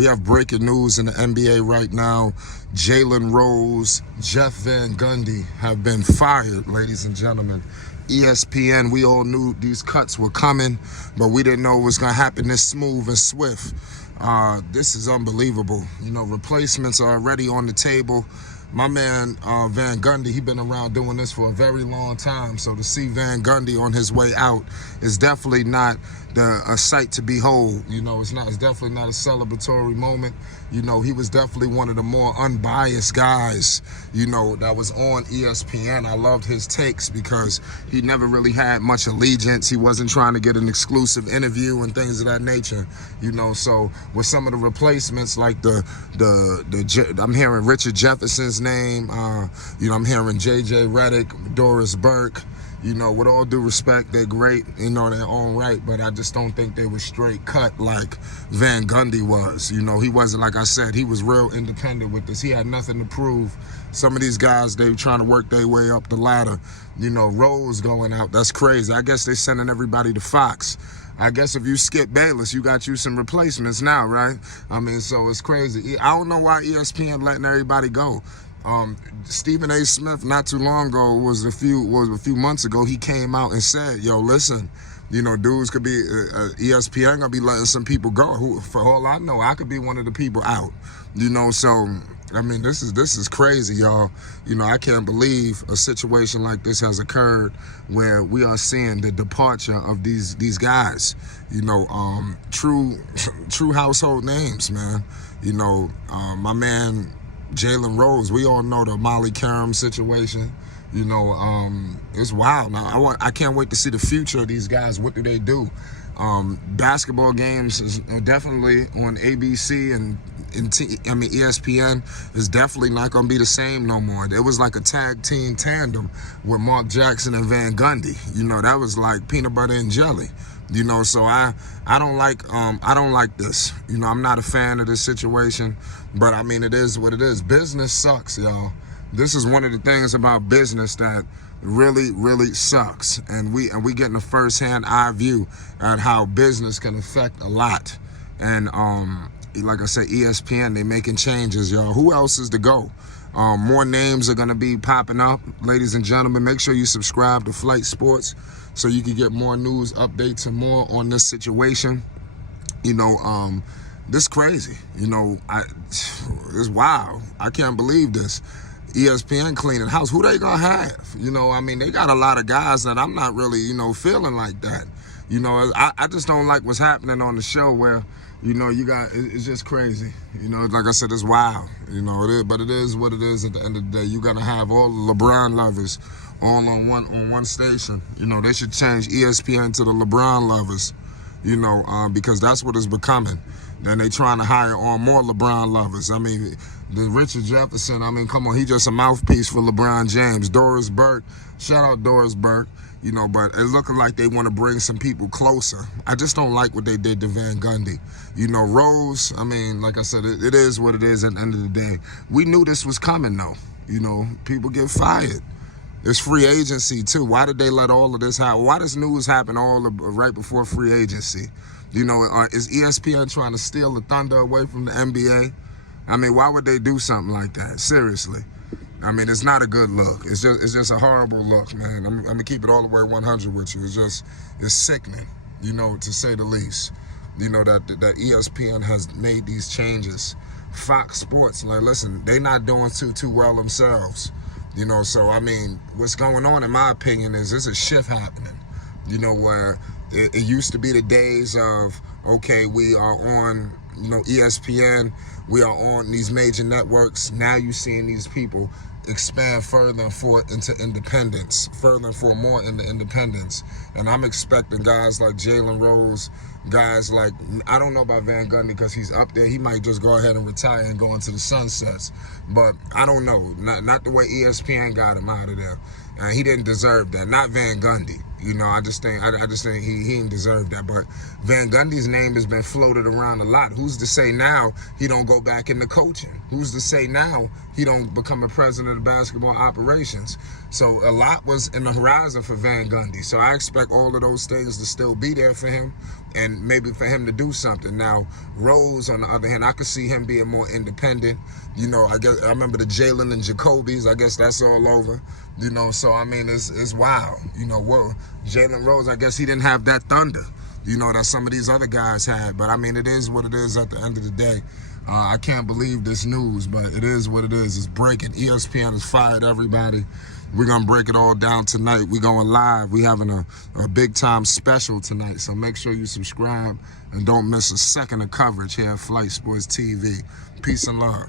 We have breaking news in the NBA right now. Jalen Rose, Jeff Van Gundy have been fired, ladies and gentlemen. ESPN, we all knew these cuts were coming, but we didn't know it was going to happen this smooth and swift. This is unbelievable. You know, replacements are already on the table. My man, Van Gundy, he been around doing this for a very long time. So to see Van Gundy on his way out is definitely not a sight to behold. You know, it's definitely not a celebratory moment. You know, he was definitely one of the more unbiased guys, you know, that was on ESPN. I loved his takes because he never really had much allegiance. He wasn't trying to get an exclusive interview and things of that nature, you know. So with some of the replacements, like I'm hearing Richard Jefferson's name, you know, I'm hearing JJ Redick, Doris Burke. You know, with all due respect, they're great, you know, in their own right, but I just don't think they were straight cut like Van Gundy was. You know, he wasn't, like I said, he was real independent with this. He had nothing to prove. Some of these guys, they trying to work their way up the ladder. You know, Rose going out, that's crazy. I guess they sending everybody to Fox. I guess if you skip Bayless, you got you some replacements now, right? I mean, so it's crazy. I don't know why ESPN letting everybody go. Stephen A. Smith, not too long ago, was a few months ago, he came out and said, yo, listen, you know, dudes could be, ESPN gonna be letting some people go. Who, for all I know, I could be one of the people out, you know. So I mean, this is crazy, y'all. You know, I can't believe a situation like this has occurred where we are seeing the departure of these guys, you know, true household names, man. You know, my man Jalen Rose, we all know the Molly Karam situation. You know, it's wild. Now I can't wait to see the future of these guys. What do they do? Basketball games is definitely on ABC and ESPN is definitely not going to be the same no more. It was like a tag team tandem with Mark Jackson and Van Gundy. You know, that was like peanut butter and jelly. You know, so I don't like this. You know, I'm not a fan of this situation, but I mean, it is what it is. Business sucks, y'all. This is one of the things about business that really sucks, and we getting a first-hand eye view at how business can affect a lot. And like I said, ESPN, they making changes, y'all. Who else is to go? More names are gonna be popping up, ladies and gentlemen. Make sure you subscribe to Flight Sports so you can get more news updates and more on this situation. You know, this crazy. You know, it's wild. I can't believe this. ESPN cleaning house. Who they gonna have? You know, I mean, they got a lot of guys that I'm not really, you know, feeling like that. You know, I just don't like what's happening on the show where, you know, it's just crazy. You know, like I said, it's wild. You know, it is, but it is what it is at the end of the day. You gotta have all the LeBron lovers all on one station. You know, they should change ESPN to the LeBron lovers, you know, because that's what it's becoming. Then they trying to hire on more LeBron lovers. I mean, the Richard Jefferson, I mean, come on, he just a mouthpiece for LeBron James. Doris Burke, shout out Doris Burke, you know, but it's looking like they want to bring some people closer. I just don't like what they did to Van Gundy. You know, Rose, I mean, like I said, it is what it is at the end of the day. We knew this was coming, though. You know, people get fired. It's free agency, too. Why did they let all of this happen? Why does news happen right before free agency? You know, is ESPN trying to steal the thunder away from the NBA? I mean, why would they do something like that? Seriously. I mean, it's not a good look. It's just a horrible look, man. I'm gonna keep it all the way 100 with you. It's sickening, you know, to say the least. You know, that ESPN has made these changes. Fox Sports, like, listen, they not doing too well themselves. You know, so I mean, what's going on, in my opinion, is there's a shift happening. You know, where it used to be the days of, okay, we are on, you know, ESPN, we are on these major networks. Now you're seeing these people expand further and forth into independence, further and forth more into independence. And I'm expecting guys like Jalen Rose, guys like, I don't know about Van Gundy because he's up there. He might just go ahead and retire and go into the sunsets. But I don't know, not the way ESPN got him out of there. He didn't deserve that. Not Van Gundy. You know, I just think he didn't deserve that. But Van Gundy's name has been floated around a lot. Who's to say now he don't go back into coaching? Who's to say now he don't become a president of basketball operations? So a lot was in the horizon for Van Gundy. So I expect all of those things to still be there for him. and maybe for him to do something. Now, Rose, on the other hand, I could see him being more independent. You know, I guess I remember the Jalen and Jacoby's. I guess that's all over. You know, so I mean, it's wild. You know, what Jalen Rose, I guess he didn't have that thunder, you know, that some of these other guys had. But I mean, it is what it is at the end of the day. I can't believe this news, but it is what it is. It's breaking. ESPN has fired everybody. We're going to break it all down tonight. We're going live. We're having a big-time special tonight, so make sure you subscribe and don't miss a second of coverage here at Flight Sports TV. Peace and love.